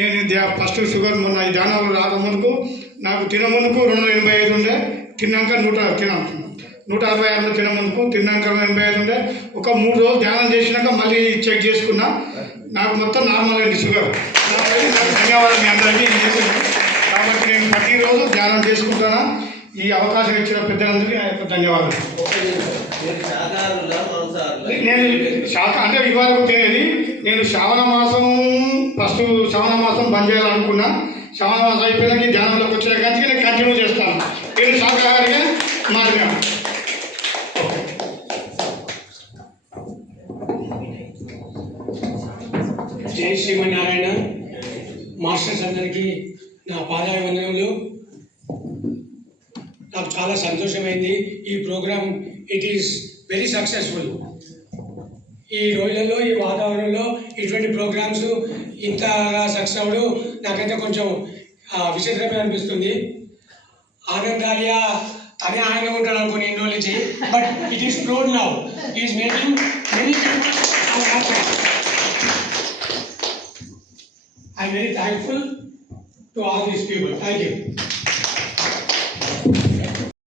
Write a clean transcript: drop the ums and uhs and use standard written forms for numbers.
నేను first sugar మొన్న ఈ ధ్యానం రాకముందుకు నాకు తినముందుకు 285 ఉండే, తిన్నాక 166 తినముందుకు, తిన్నాక 285 ఉండే. ఒక 3 రోజులు ధ్యానం చేసినాక మళ్ళీ చెక్ చేసుకున్నా, నాకు మొత్తం నార్మల్ అయింది షుగర్. నాకు ధన్యవాదాలు మీ అందరికీ. కాబట్టి నేను ప్రతిరోజు ధ్యానం చేసుకుంటాను. ఈ అవకాశం ఇచ్చిన పెద్దలందరికీ నా యొక్క ధన్యవాదాలు. నేను అంటే ఇవాళ తెలియదు. నేను శ్రావణ మాసం బంద్ చేయాలనుకున్నా. శ్రావణ మాసం అయిపోయినాక ధ్యానంలోకి వచ్చిన కానీ నేను కంటిన్యూ చేస్తాను. నేను శాకాహారిగా మారినాను. జై శ్రీమన్నారాయణ. మాస్టర్స్ అందరికీ నా పాదాభివందనములు. నాకు చాలా సంతోషమైంది. ఈ programme it is very successful. ఈ రోజులలో, ఈ వాతావరణంలో ఇటువంటి ప్రోగ్రామ్స్ ఇంతగా సక్సెస్ అవ్వడం నాకైతే కొంచెం విచిత్రమే అనిపిస్తుంది. ఆనందాలియా తనే ఆనందంగా ఉంటాడు అనుకుని ఇన్ని రోజుల నుంచి, but it is proved now is making many people. I M very thankful to all these people. Thank you.